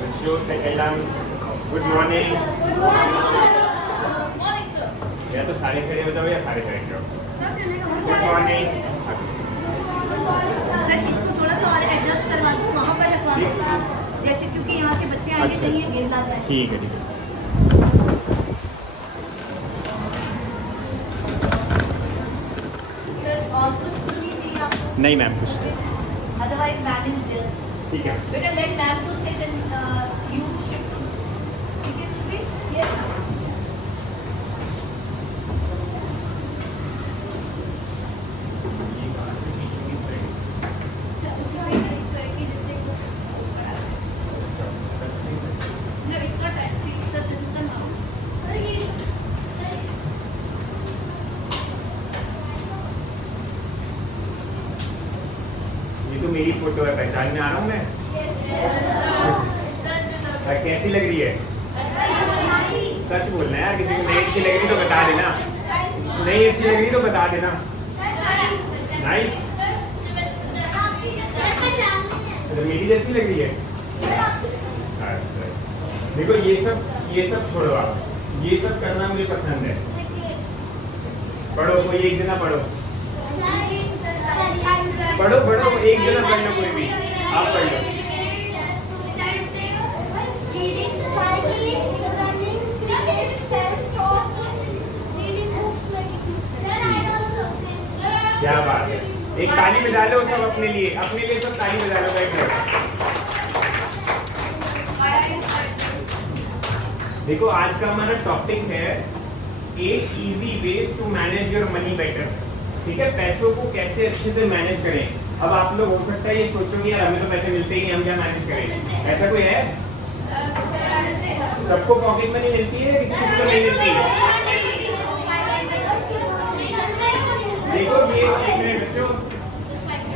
बच्चों second good morning. या तो सारे खड़े हो जाओ या सारे खड़े हो जाओ। Good morning. सर इसको थोड़ा सा और एडजस्ट करवा दूँ, वहाँ पर रखवा दूँ जैसे, क्योंकि यहाँ से बच्चे आएंगे अच्छा। कहीं ये गिर ना जाए। ठीक है ठीक है। सर और कुछ तो नहीं चाहिए आपको? नहीं मैम कुछ नहीं। Otherwise ma'am is there. ठीक है बेटा let ma'am to sit and you shift. ठीक है सुप्रीत, ये सर उसी पे कनेक्ट करके जैसे no it's not touch screen sir, this is the mouse. ये तो मेरी फोटो है, पहचान में आ रहा हूँ मैं। कैसी लग रही है? सच बोलना है यार, किसी को नहीं अच्छी लग रही तो बता देना। नहीं अच्छी लग रही तो बता देना। नाइस। तो मेरी जैसी लग रही है। अच्छा देखो ये सब छोड़ो आप, ये सब करना मुझे पसंद है। पढ़ो कोई एक जना पढ़ो पढ़ो पढ़ो, एक जना पढ़ लो, कोई भी आप पढ़ लो। क्या बात है, एक ताली बजा लो सब अपने लिए सब ताली बजा लो बैठ कर। देखो आज का हमारा टॉपिक है 8 easy ways to manage your money better. ठीक है, पैसों को कैसे अच्छे से मैनेज करें। अब आप लोग हो सकता है ये सोचोगे यार हमें तो पैसे मिलते ही हम क्या मैनेज करें। ऐसा कोई है? सबको पॉकेट मनी मिलती है, किसी किसी को नहीं मिलती है। देखो ये एक मिनट बच्चों,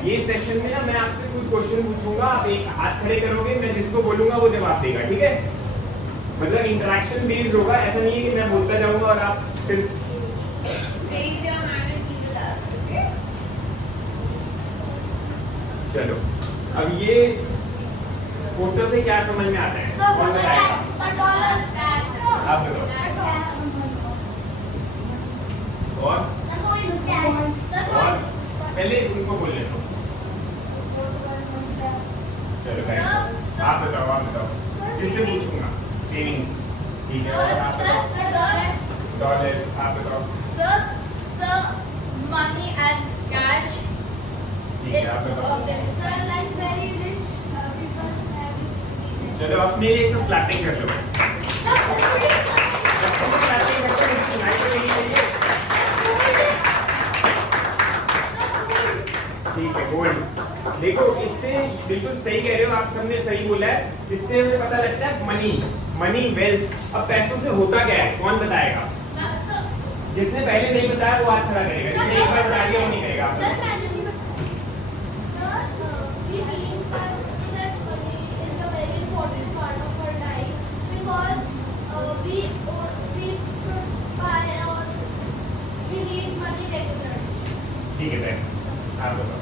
ये सेशन में ना मैं आपसे कुछ क्वेश्चन पूछूंगा, आप एक हाथ खड़े करोगे, मैं जिसको बोलूंगा वो जवाब देगा। ठीक है, मतलब इंटरेक्शन बेस्ड होगा। ऐसा नहीं है कि मैं बोलता जाऊंगा और आप सिर्फ। चलो अब ये फोटो से क्या समझ में आता है? कौन बताएगा? आप बताओ। और पहले उनको बोल लेता हूँ। चलो बैठ, आप बताओ किससे पूछूंगा? सेविंग्स। ठीक है, आप बताओ। डॉलर्स। आप बताओ। money and cash. ठीक है, आप बताओ। Sir, like very rich people have. चलो अपने लिए सब क्लैपिंग कर लो। सबको क्लैपिंग करके मुझे सुनाई तो नहीं चाहिए। ठीक है, गोल्ड। देखो इससे बिल्कुल सही कह रहे हो आप, सबने सही बोला है। इससे हमें पता लगता है मनी वेल्थ। अब पैसों से होता क्या है, कौन बताएगा? जिसने पहले नहीं बताया वो हाथ खड़ा करेगा, जिसने एक बार बता दिया वो नहीं करेगा। ठीक है, आप बताओ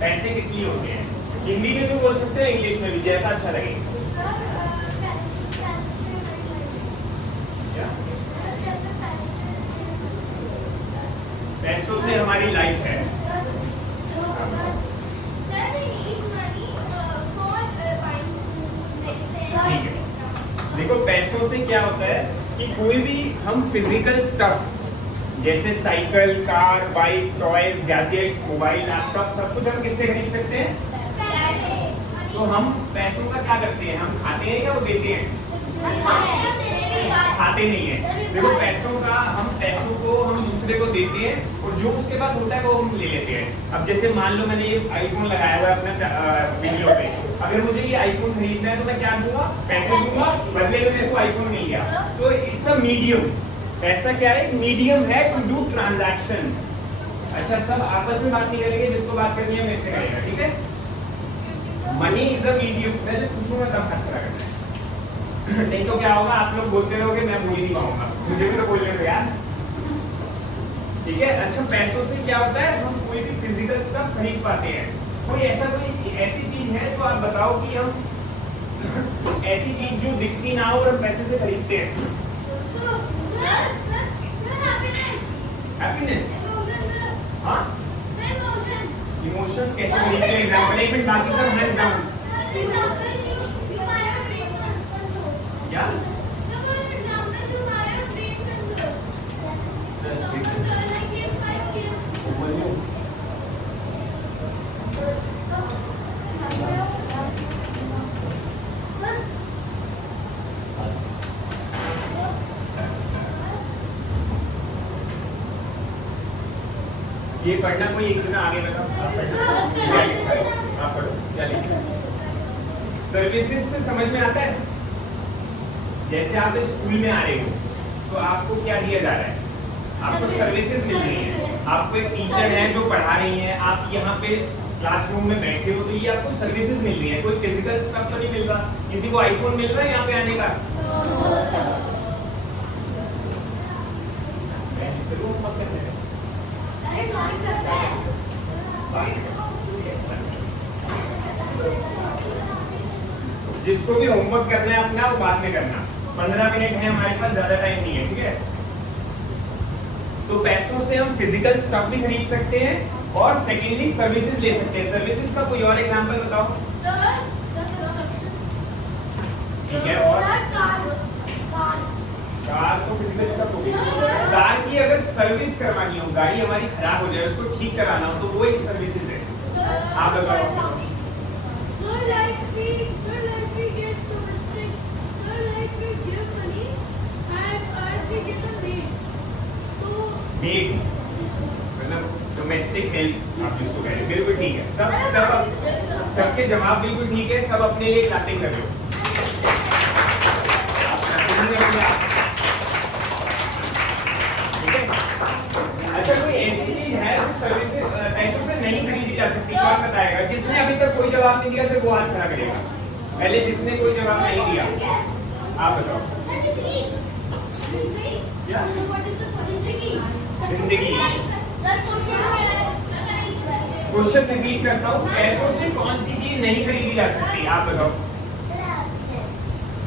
पैसे किस लिए होते हैं? हिंदी में भी बोल सकते हैं, इंग्लिश में भी, जैसा अच्छा लगे। पैसों से हमारी लाइफ है। ठीक है, देखो पैसों से क्या होता है कि कोई भी हम फिजिकल स्टफ जैसे cycle, car, bike, toys, gadgets, mobile, laptop, सब कुछ हम किससे खरीद सकते हैं? तो हम पैसों का क्या करते हैं? हम खाते हैं या वो देते हैं? खाते नहीं है। देखो हम पैसों को हम दूसरे को देते हैं और जो उसके पास होता है वो हम ले लेते हैं। अब जैसे मान लो मैंने ये आईफोन लगाया हुआ है अपना वीडियो पे, अगर मुझे ये आईफोन खरीदना है तो मैं क्या दूंगा? पैसे दूंगा, बदले में मेरे को आईफोन मिल गया। तो इट्स अ मीडियम। पैसा क्या है? एक मीडियम है टू डू ट्रांजैक्शंस। अच्छा, सब आपस में बात नहीं करेंगे, जिसको बात करनी है मेरे से करेगा। ठीक है, मनी इज अ मीडियम। मैं जब पूछूंगा तब हाथ खड़ा करना है। नहीं तो क्या होगा, आप लोग बोलते रहोगे, मैं बोल नहीं पाऊंगा। मुझे भी तो बोलने दो यार। ठीक है। अच्छा, पैसों से क्या होता है, हम कोई भी फिजिकल स्टफ खरीद पाते हैं। कोई ऐसी चीज है जो आप बताओ कि हम ऐसी चीज जो दिखती ना हो और हम पैसे से खरीदते हैं। हैप्पीनेस। हाँ, इमोशंस कैसे खरीदते हैं? एग्जांपल एक मिनट, बाकी सब हैंड्स डाउन। क्या? ये पढ़ना कोई एक जना आगे बताओ। आप पढ़ो, क्या लिखा है? सर्विसेज से समझ में आता है? जैसे आप स्कूल में आ रहे हो तो आपको क्या दिया जा रहा है? आपको सर्विसेज मिल रही है। आपको एक टीचर है जो पढ़ा रही है, आप यहाँ पे क्लासरूम में बैठे हो, तो ये आपको सर्विसेज मिल रही है। कोई फिजिकल स्टफ तो नहीं मिल रहा। किसी को आईफोन मिल रहा है यहाँ पे आने का? जिसको भी होमवर्क करना है अपना, वो बाद में करना। 15 मिनट है हमारे पास, ज्यादा टाइम नहीं है, ठीक है। तो पैसों से हम फिजिकल स्टफ भी खरीद सकते हैं और सेकेंडली सर्विसेज ले सकते हैं। सर्विसेज का कोई और एग्जांपल बताओ। ठीक है, और कार तो फिजिकल स्टफ होगी। कार की अगर सर्विस करवानी हो, गाड़ी हमारी खराब हो जाए, उसको ठीक कराना हो, तो वो एक सर्विसेज है। आप बताओ। मेड मतलब डोमेस्टिक हेल्प आप जिसको कह रहे हैं, बिल्कुल ठीक है। सबके जवाब बिल्कुल ठीक है। सब अपने लिए क्लैपिंग कर रहे हो। ठीक है। अच्छा, कोई ऐसी चीज है जो सर्विसेज पैसों से नहीं खरीदी जा सकती? कौन बताएगा? जिसने अभी तक कोई जवाब नहीं दिया सिर्फ वो हाथ खड़ा करेगा। पहले जिसने कोई जवाब नहीं दिया, आप बताओ। क्या? जिंदगी। क्वेश्चन रिपीट करता हूँ, पैसों से कौन सी चीज नहीं खरीदी जा सकती? आप बताओ।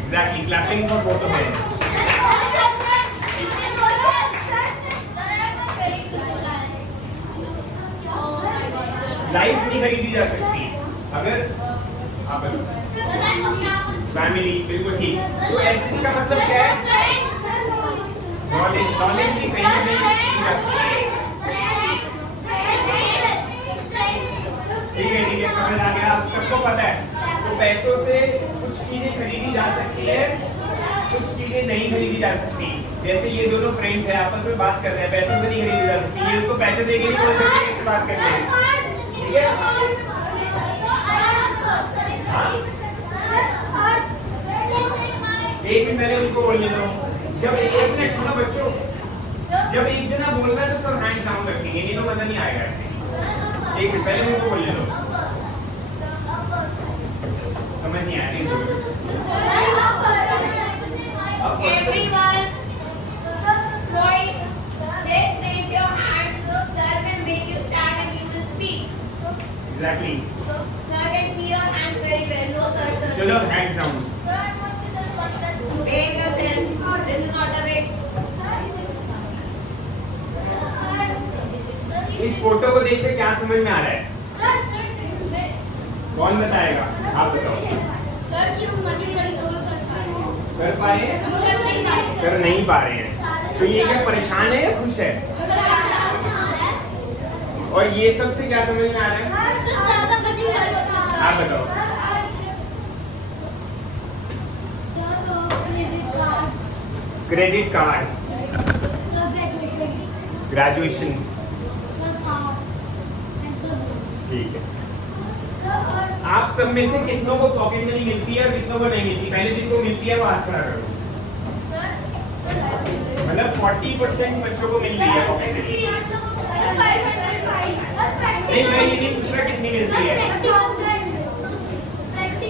Exactly, clapping for both of them. Life नहीं खरीदी जा सकती। अगर आप बताओ। फैमिली, बिल्कुल ठीक। तो ऐसे इसका मतलब क्या है? नॉलेज भी कहीं ना कहीं खरीदी जा सकती है। ठीक है, समझ आ गया। आप सबको पता है। तो पैसों से कुछ चीजें खरीदी जा सकती है, कुछ चीजें नहीं खरीदी जा सकती। जैसे ये दोनों फ्रेंड्स हैं, आपस में बात कर रहे हैं, पैसों से नहीं खरीदी जा सकती। ये उसको पैसे देके नहीं बोल सकते कि बात करते हैं, ठीक है। एक मिनट पहले उनको बोलने दो। जब एक मिनट सुनो बच्चों, जब एक जना बोल रहा है तो सब हैंड डाउन रखेंगे, नहीं तो मजा नहीं आएगा ऐसे। एक मिनट पहले उनको बोलने दो। समझ नहीं आया? Everyone, slowly, just raise your hand. Sir will make you stand and you will speak. Exactly. Sir can see your hand very well. No, sir. चलो, hands down. Behave yourself. This is not a way. इस photo को देख के क्या समझ में आ रहा है? कौन बताएगा? आप बताओ। कर पाए? कर नहीं पा रहे हैं। तो ये क्या परेशान है या खुश है? और ये सबसे क्या समझ में आ रहा है? आप बताओ। क्रेडिट कार्ड, ग्रेजुएशन, ठीक है। आप सब में से कितनों को पॉकेट मनी मिलती है और कितनों को नहीं मिलती? पहले जिनको मिलती है वो हाथ खड़ा करो। मतलब 40% बच्चों को मिल रही है पॉकेट मनी। नहीं, मैं ये नहीं पूछ रहा कितनी मिलती है।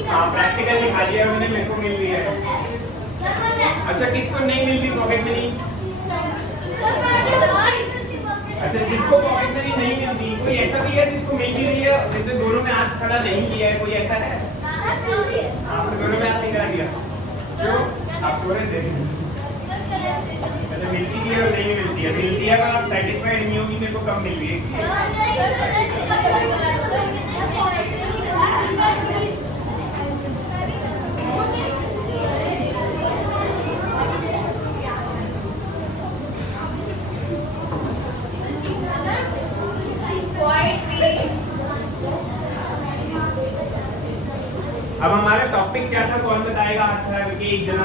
हाँ, प्रैक्टिकल दिखा दिया मैंने, मेरे को मिल रही है। अच्छा, किसको नहीं मिल रही पॉकेट मनी? मिल भी रही है, जिसने दोनों में हाथ खड़ा नहीं किया है, कोई ऐसा है? आपने दोनों में हाथ नहीं खड़ा किया, क्यों? आप सो रहे थे? अच्छा, मिलती भी है और नहीं मिलती है, मिलती है पर आप सेटिस्फाइड नहीं होगी, मेरे को कम मिल रही है इसलिए। अब हमारा टॉपिक क्या था, कौन बताएगा हाथ खड़ा करके? एक जना,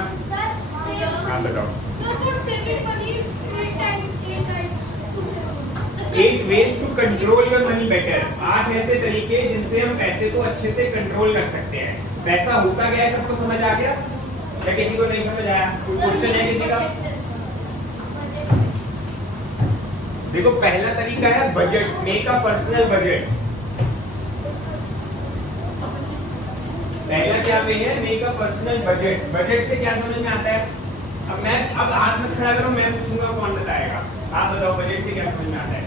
आप बताओ। 8 ways to control your money better। 8 ऐसे तरीके जिनसे हम पैसे को अच्छे से कंट्रोल कर सकते हैं। पैसा होता क्या है, सबको समझ आ गया या किसी को नहीं समझ आया? कोई क्वेश्चन है किसी का? देखो, पहला तरीका है budget, make a personal budget. पहला क्या वे है, make a personal budget. Budget से क्या समझ में आता है? अब हाथ मत खड़ा करो, मैं पूछूंगा कौन बताएगा। आप बताओ, बजट से क्या समझ में आता है?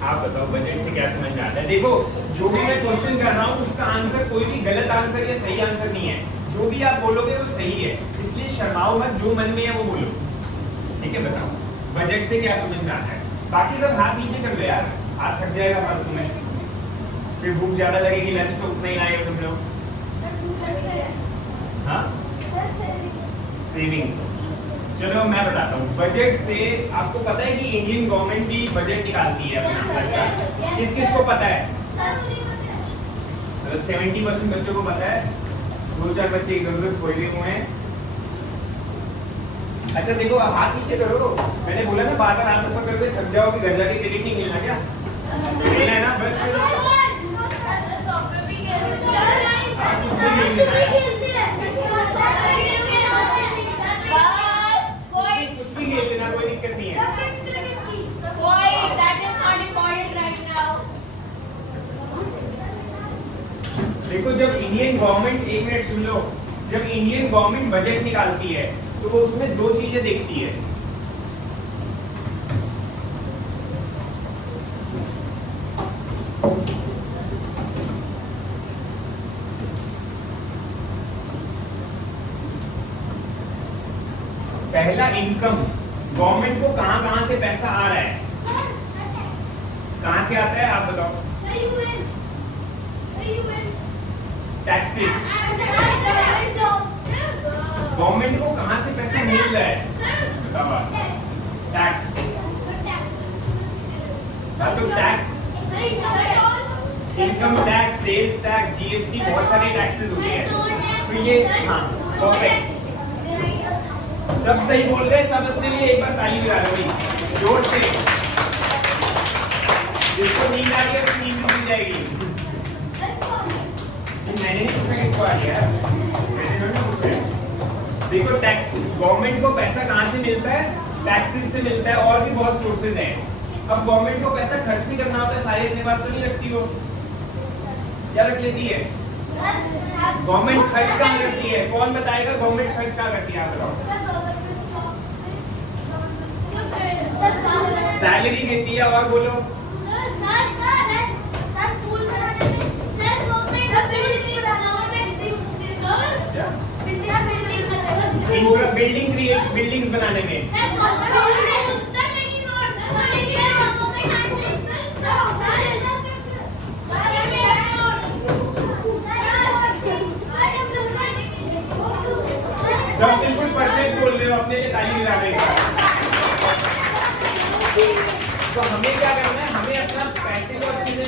आप बताओ, बजट से क्या समझ में आता है? देखो, जो भी मैं क्वेश्चन कर रहा हूँ उसका आंसर कोई भी गलत आंसर या सही आंसर नहीं है। जो भी आप बोलोगे वो सही है, इसलिए शर्माओ मत, जो मन में है वो बोलो। ठीक है, बताओ बजट से क्या समझ में आता है? बाकी सब हाथ नीचे कर लो यार, हाथ थक जाएगा फालतू में, फिर भूख ज्यादा लगेगी, लंच तो उतना ही लाएगा तुम लोग। हाँ, सेविंग्स। चलो मैं बताता हूँ, बजट से आपको पता है कि इंडियन गवर्नमेंट भी बजट निकालती है अपना पैसा। किस किस को पता है? मतलब 70% बच्चों को पता है, 2-4 बच्चे इधर उधर खोए हुए हैं। अच्छा देखो, अब हाथ नीचे करो। मैंने बोला ना, बार बार हाथ ऊपर करोगे थक जाओगे, घर जाके क्रेडिट नहीं मिलना क्या? मिलना है ना, बस फिर उससे नहीं मिलना है। कुछ भी खेल लेना, कोई दिक्कत नहीं है। देखो, जब इंडियन गवर्नमेंट, एक मिनट सुन लो, जब इंडियन गवर्नमेंट बजट निकालती है तो वो उसमें 2 चीजें देखती है। पहला, इनकम। गवर्नमेंट को कहां से पैसा आ रहा है, कहां से आता है आप बताओ? टैक्सेस। गवर्नमेंट को कहां से पैसा मिल रहा है बताओ आप? टैक्स। हाँ, तो tax, income tax, sales tax, GST, बहुत सारे टैक्सेस होते हैं। तो ये, हाँ परफेक्ट, सब सही बोल रहे, सब अपने लिए एक बार ताली बजा लो जोर से। जिसको नींद आ रही है तो नींद मिल जाएगी। मैंने नहीं पूछा किसको आ रही है, मैंने नहीं पूछा। देखो, टैक्स, गवर्नमेंट को पैसा कहाँ से मिलता है? टैक्सेस से मिलता है, और भी बहुत सोर्सेज हैं। अब गवर्नमेंट को पैसा खर्च भी करना होता है, सारे अपने पास तो नहीं रखती हो, क्या रख लेती है? गवर्नमेंट खर्च कहाँ करती है? कौन बताएगा गवर्नमेंट खर्च कहाँ करती है? आप बताओ। सैलरी देती है, और बोलो। बिल्डिंग्स बनाने में। सब बिल्कुल परफेक्ट बोल रहे हो, अपने लिए ताली बजा रहे हो। तो हमें क्या करना है? हमें अपना पैसे को अच्छे से,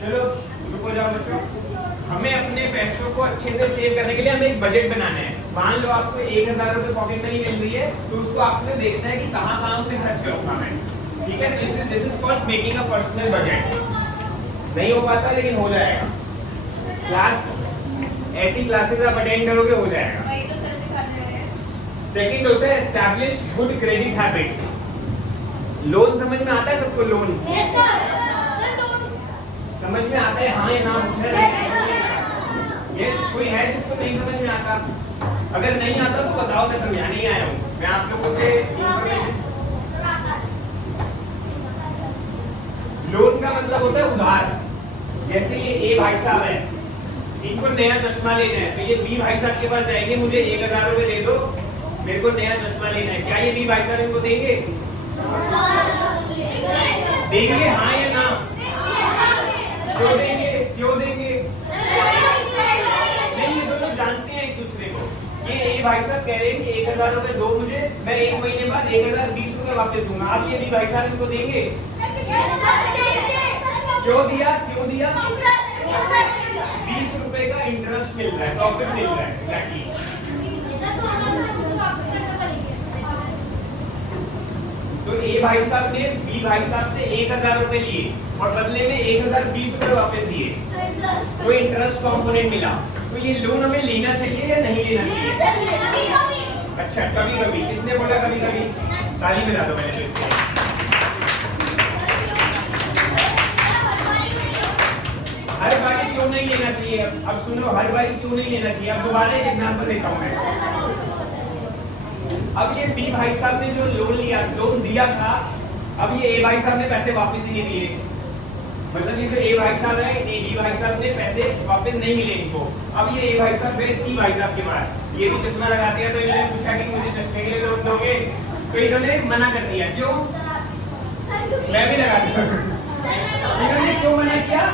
चलो रुको जाओ बच्चों, हमें अपने पैसों को अच्छे से सेव करने के लिए हमें एक बजट बनाना है। मान लो आपको 1000 रुपए पॉकेट मनी मिल रही है, तो उसको आपने देखना है कि कहाँ उसे खर्च करूंगा मैं। ठीक है, this is called making a personal budget. नहीं हो पाता लेकिन हो जाएगा। क्लास ऐसी क्लासेस आप अटेंड करोगे हो जाएगा। वही तो सर सिखाते हैं। सेकंड होता है establish good credit habits. Loan समझ में आता है सबको? लोन समझ में आता है? हाँ या ना पूछा है? यस, कोई है जिसको नहीं समझ में आता? अगर नहीं आता तो बताओ, मैं समझाने ही आया हूँ। मैं आप लोगों से लोन का मतलब होता है उधार। जैसे ये ए भाई साहब है, इनको नया चश्मा लेना है, तो ये बी भाई साहब के पास जाएंगे, मुझे 1000 रुपए दे दो, मेरे को नया चश्मा लेना है। क्या ये बी भाई साहब इनको देंगे? देंगे हाँ या ना? क्यों देंगे? क्यों देंगे? नहीं, ये दोनों जानते हैं एक दूसरे को। ये ए भाई साहब कह रहे हैं कि 1000 रुपए दो मुझे, मैं 1 महीने बाद 1020 रुपए वापस दूंगा। अब ये बी भाई साहब इनको देंगे? क्यों दिया? क्यों दिया? 20 रुपए का इंटरेस्ट मिल रहा है, प्रॉफिट मिल रहा है। एग्जैक्टली। तो ए भाई साहब ने बी भाई साहब से 1000 रुपए लिए और बदले में 1020 रुपए वापस दिए, तो इंटरेस्ट कंपोनेंट मिला। तो ये लोन हमें लेना चाहिए या नहीं लेना चाहिए? अच्छा, कभी कभी। किसने बोला कभी कभी? ताली बजा दो मैंने तो इसके। हर बारी क्यों नहीं लेना चाहिए? अब सुनो, हर बारी क्यों नहीं लेना चाहिए? अब दोबारा एक एग्जांपल देता हूं मैं। अब ये बी भाई साहब ने जो लोन दिया था, अब ये ए भाई साहब ने पैसे वापस ही नहीं दिए। मतलब ये जो ए भाई साहब है, ए भाई साहब ने पैसे वापस नहीं मिले इनको। अब ये ए भाई साहब गए सी भाई साहब के पास, ये भी चश्मा लगाते हैं, तो इन्होंने पूछा कि मुझे चश्मे के लिए लोन दोगे, तो इन्होंने मना कर दिया। क्यों? मैं भी लगाता हूँ। इन्होंने क्यों मना किया?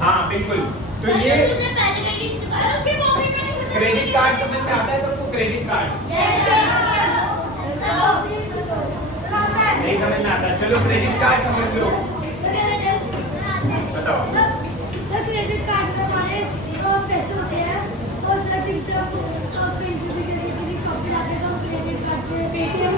हाँ बिल्कुल। तो ये क्रेडिट कार्ड समझ में आता है सबको? क्रेडिट कार्ड नहीं समझ में आता? चलो क्रेडिट कार्ड समझ लो। बताओ। क्रेडिट कार्ड में हमारे पैसे होते हैं और क्रेडिट कार्ड से पेटीएम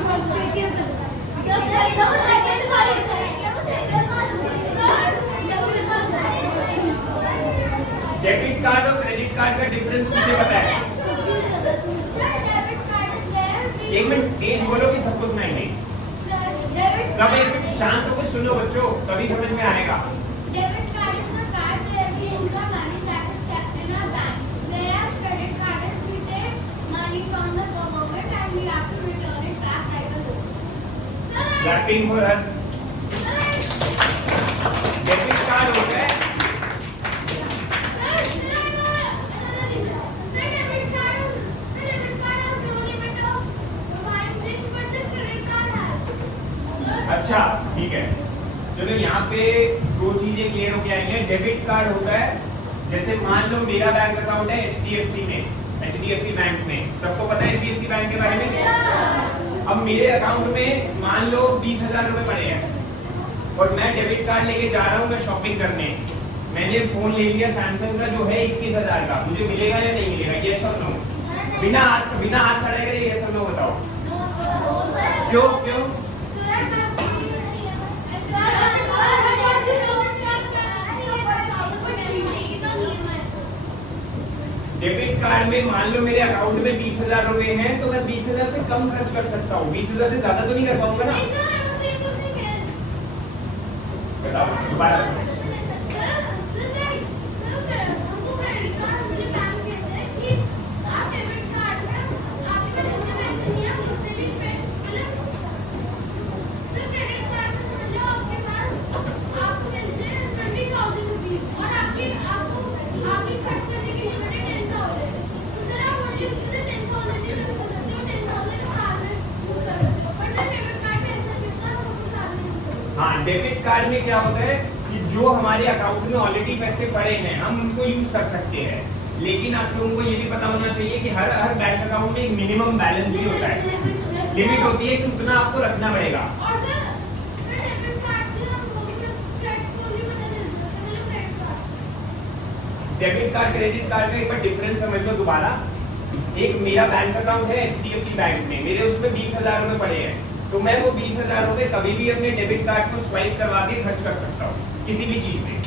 डेबिट कार्ड और क्रेडिट कार्ड का डिफरेंस मुझे पता है। एक मिनट तेज बोलो कि सबको सुनाई नहीं। सब एक मिनट शांत होकर सुनो बच्चों, तभी समझ में आएगा। Debit card is the card where we income money that is kept in our bank, whereas credit card is we take money from the government and we have to return it back like a loan. Clapping for her. Debit card होता है अच्छा ठीक है। चलो यहाँ पे दो चीजें क्लियर होके आई हैं। डेबिट कार्ड होता है, जैसे मान लो मेरा बैंक अकाउंट है HDFC में, HDFC बैंक में, सबको पता है HDFC बैंक के बारे में। अब मेरे अकाउंट में मान लो 20,000 रुपए पड़े हैं और मैं डेबिट कार्ड लेके जा रहा हूँ मैं शॉपिंग करने। मैंने फोन ले लिया सैमसंग का जो है 21,000 का, मुझे मिलेगा या नहीं मिलेगा? यस और नो? बिना हाथ खड़े करे यस और नो बताओ। क्यों? क्यों? डेबिट कार्ड में मान लो मेरे अकाउंट में 20,000 रुपए हैं, तो मैं 20,000 से कम खर्च कर सकता हूँ, 20,000 से ज्यादा तो नहीं कर पाऊंगा ना। बताओ दोबारा। हाँ, डेबिट कार्ड में क्या होता है कि जो हमारे अकाउंट में ऑलरेडी पैसे पड़े हैं हम उनको यूज कर सकते हैं, लेकिन आप लोगों को ये भी पता होना चाहिए कि हर बैंक अकाउंट में एक मिनिमम बैलेंस भी होता है, लिमिट होती है कि उतना आपको रखना पड़ेगा। डेबिट कार्ड क्रेडिट कार्ड का एक बार डिफरेंस समझ लो दोबारा। एक मेरा बैंक अकाउंट है HDFC बैंक में, मेरे उसमें 20,000 रुपए पड़े हैं, तो मैं वो 20,000 रुपए कभी भी अपने डेबिट कार्ड को स्वाइप करवा के खर्च कर सकता हूँ किसी भी चीज में।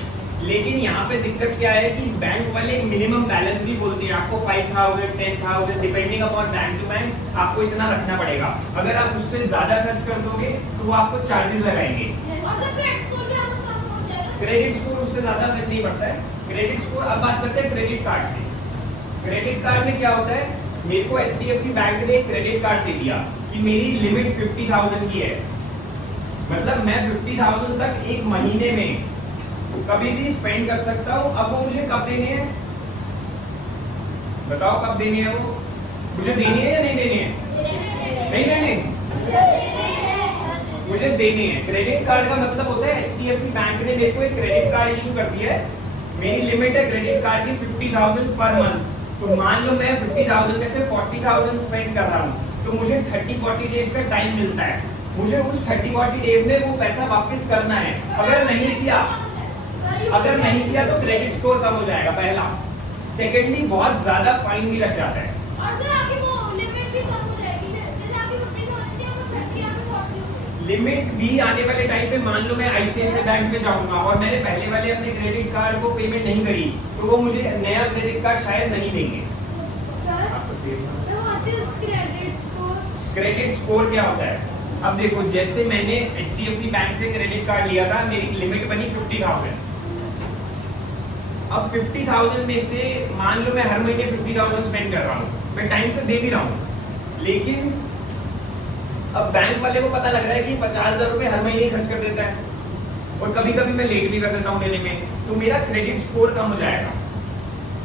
लेकिन यहाँ पे दिक्कत क्या है कि बैंक वाले मिनिमम बैलेंस भी बोलते हैं आपको 5,000 10,000 depending upon bank to bank आपको इतना रखना पड़ेगा। अगर आप उससे ज्यादा खर्च कर दोगे तो वो आपको चार्जेस लगाएंगे। क्रेडिट स्कोर उससे ज्यादा फर्क नहीं पड़ता है। क्रेडिट स्कोर, अब बात करते हैं क्रेडिट कार्ड से। क्रेडिट कार्ड में क्या होता है, मेरे को HDFC बैंक ने एक क्रेडिट कार्ड दे दिया कि मेरी लिमिट 50,000 की है, मतलब मैं 50,000 तक एक महीने में कभी भी स्पेंड कर सकता हूँ। अब वो मुझे कब देने हैं, बताओ कब देने हैं वो मुझे, देने हैं या नहीं देने हैं? नहीं देने, मुझे देने हैं। क्रेडिट कार्ड का मतलब होता है HDFC बैंक ने मेरे को एक क्रेडिट कार्ड इशू कर दिया है, मेरी लिमिट है क्रेडिट कार्ड की 50,000 पर मंथ। तो मान लो मैं 50,000 में से 40,000 स्पेंड कर रहा हूँ, तो मुझे 30-40 डेज का टाइम मिलता है। मुझे उस 30-40 डेज में वो पैसा वापस करना है। अगर नहीं किया तो क्रेडिट स्कोर कम हो जाएगा, पहला। सेकेंडली, बहुत ज्यादा फाइन भी लग जाता है। लिमिट भी आने वाले टाइम पे मान लो मैं ICICI बैंक में जाऊंगा और मैंने पहले वाले अपने क्रेडिट कार्ड को पेमेंट नहीं करी, तो वो मुझे नया क्रेडिट कार्ड शायद नहीं देंगे। क्रेडिट स्कोर क्या होता है, अब देखो जैसे मैंने HDFC बैंक से क्रेडिट कार्ड लिया था, मेरी लिमिट बनी 50,000। अब 50,000 में से मान लो मैं हर महीने 50,000 स्पेंड कर रहा हूँ, मैं टाइम से दे भी रहा हूँ, लेकिन अब बैंक वाले को पता लग रहा है कि 50,000 रुपए हर महीने खर्च कर देता है और कभी कभी मैं लेट भी कर देता हूँ देने में, तो मेरा क्रेडिट स्कोर कम हो जाएगा।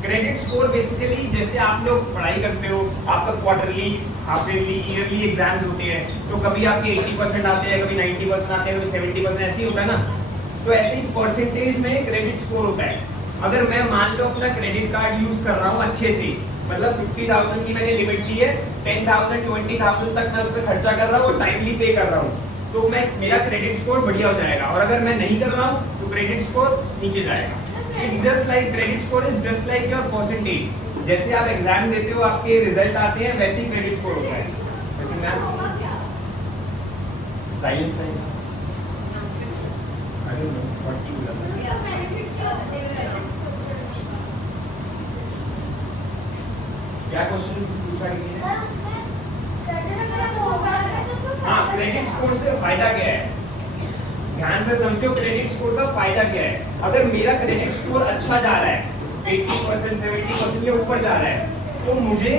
क्रेडिट स्कोर बेसिकली जैसे आप लोग पढ़ाई करते हो, आपका quarterly, half yearly, yearly exams होते हैं, तो कभी आपके 80% आते हैं, कभी 90% आते हैं, कभी 70%, ऐसे ही होता है ना। तो ऐसे ही परसेंटेज में क्रेडिट स्कोर होता है। अगर मैं मान लो अपना क्रेडिट कार्ड यूज कर रहा हूँ अच्छे से, मतलब 50,000 की मैंने लिमिट ली है, 10,000 20,000 तक मैं उस पर खर्चा कर रहा हूँ और टाइमली पे कर रहा हूँ, तो मैं मेरा क्रेडिट स्कोर बढ़िया हो जाएगा। और अगर मैं नहीं कर रहा हूँ तो क्रेडिट स्कोर नीचे जाएगा। It's just like, credit score is just like your percentage. जैसे आप एग्जाम देते हो, आपके रिजल्ट आते हैं, वैसे ही क्रेडिट स्कोर होता है। साइलेंस नहीं, I don't know what you love. क्या क्वेश्चन पूछा किसी ने? हाँ, क्रेडिट स्कोर से फायदा क्या है, ध्यान से समझो। क्रेडिट स्कोर का फायदा क्या है, अगर मेरा क्रेडिट स्कोर अच्छा जा रहा है, 80% 70% के ऊपर जा रहा है, तो मुझे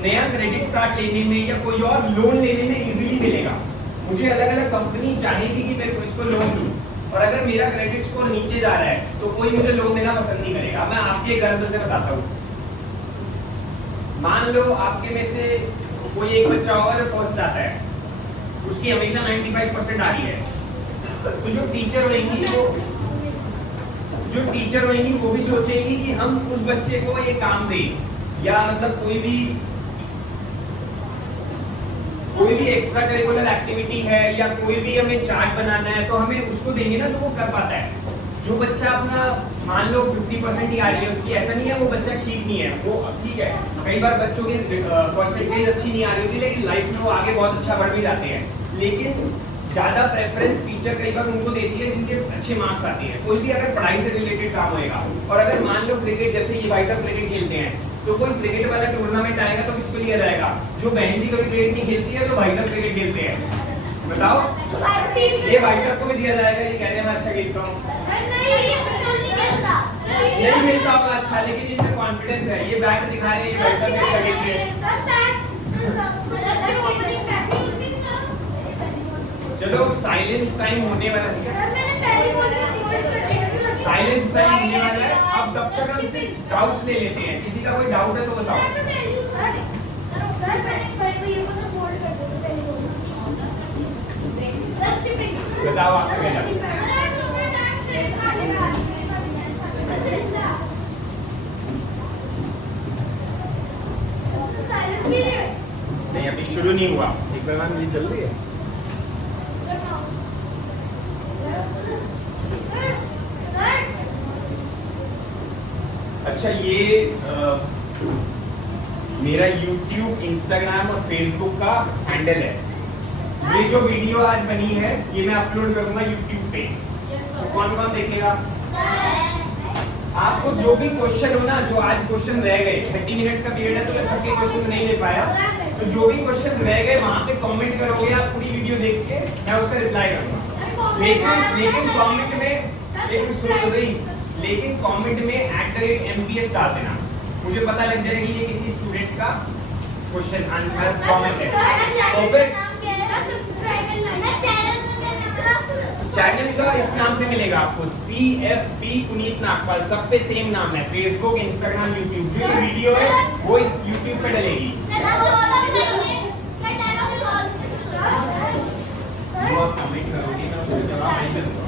नया क्रेडिट कार्ड लेने में या कोई और लोन लेने में इजीली मिलेगा। मुझे अलग अलग कंपनी चाहेगी कि मेरे को इसको लोन दूं, और अगर मेरा क्रेडिट स्कोर नीचे जा रहा है तो कोई मुझे लोन देना पसंद नहीं करेगा। मैं आपके एग्जाम्पल से बताता हूँ। मान लो आपके में से कोई एक बच्चा होगा जो फर्स्ट आता है, उसकी हमेशा 95% आ रही है, तो जो टीचर होंगी वो भी सोचेंगी कि हम उस बच्चे को ये काम दें, या मतलब कोई भी एक्स्ट्रा करिकुलर एक्टिविटी है या कोई भी हमें चार्ट बनाना है तो हमें उसको देंगे ना जो वो कर पाता है। जो बच्चा अपना मान लो 50% ही आ रही है उसकी, ऐसा नहीं है वो बच्चा ठीक नहीं है, वो ठीक है। कई बार बच्चों की परसेंटेज अच्छी नहीं आ रही होती, लेकिन लाइफ में वो आगे बहुत अच्छा बढ़ भी जाते हैं। लेकिन ज्यादा प्रेफरेंस टीचर कई बार उनको देती है जिनके अच्छे मार्क्स आते हैं, कोई भी अगर पढ़ाई से रिलेटेड काम होएगा। और अगर मान लो क्रिकेट, जैसे ये भाई साहब क्रिकेट खेलते हैं, तो कोई क्रिकेट वाला टूर्नामेंट आएगा तो किसको लिया जाएगा? जो बहन जी कभी क्रिकेट नहीं खेलती है, तो भाई साहब क्रिकेट खेलते हैं। बताओ, ये भाई साहब को भी दिया जाएगा, ये कहते हैं मैं अच्छा खेलता हूँ। नहीं मिलता होगा अच्छा, लेकिन इनमें कॉन्फिडेंस है, ये बैट दिखा रहे हैं, ये भाई साहब भी अच्छा खेलते हैं। चलो साइलेंस टाइम होने वाला है, साइलेंस टाइम होने वाला है। अब तब तक हम सिर्फ डाउट्स ले लेते हैं, किसी का कोई डाउट है तो बताओ। बताओ आपका क्या डाउट? नहीं, अभी शुरू नहीं हुआ, एक बार ये चल रही है। अच्छा, ये मेरा YouTube, Instagram और Facebook का हैंडल है। ये जो वीडियो आज बनी है ये मैं अपलोड करूंगा YouTube पे, तो कौन कौन देखेगा? आपको जो भी क्वेश्चन हो ना, जो आज क्वेश्चन रह गए, 30 मिनट्स का पीरियड है तो मैं सबके क्वेश्चन नहीं ले पाया, तो जो भी क्वेश्चन रह गए वहां पे कमेंट करोगे आप पूरी वीडियो देख के, मैं उसका रिप्लाई करूंगा। लेकिन कमेंट में लेकिन सुनो तो सही, लेकिन कमेंट में @MPS डाल देना, मुझे पता लग जाएगा ये किसी स्टूडेंट का क्वेश्चन आंसर कमेंट है। तो फिर चैनल का इस नाम से मिलेगा आपको, CFP पुनीत नागपाल, सब पे सेम नाम है, फेसबुक, इंस्टाग्राम, यूट्यूब। जो ये वीडियो है वो यूट्यूब पे डलेगी। जो आप कमेंट करोगे मैं उसका जवाब नहीं दूंगा।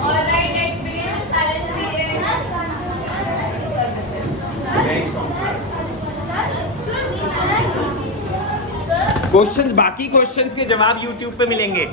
Alright, next begin with silence period. Next song. Questions, बाकी क्वेश्चंस के जवाब YouTube पे मिलेंगे।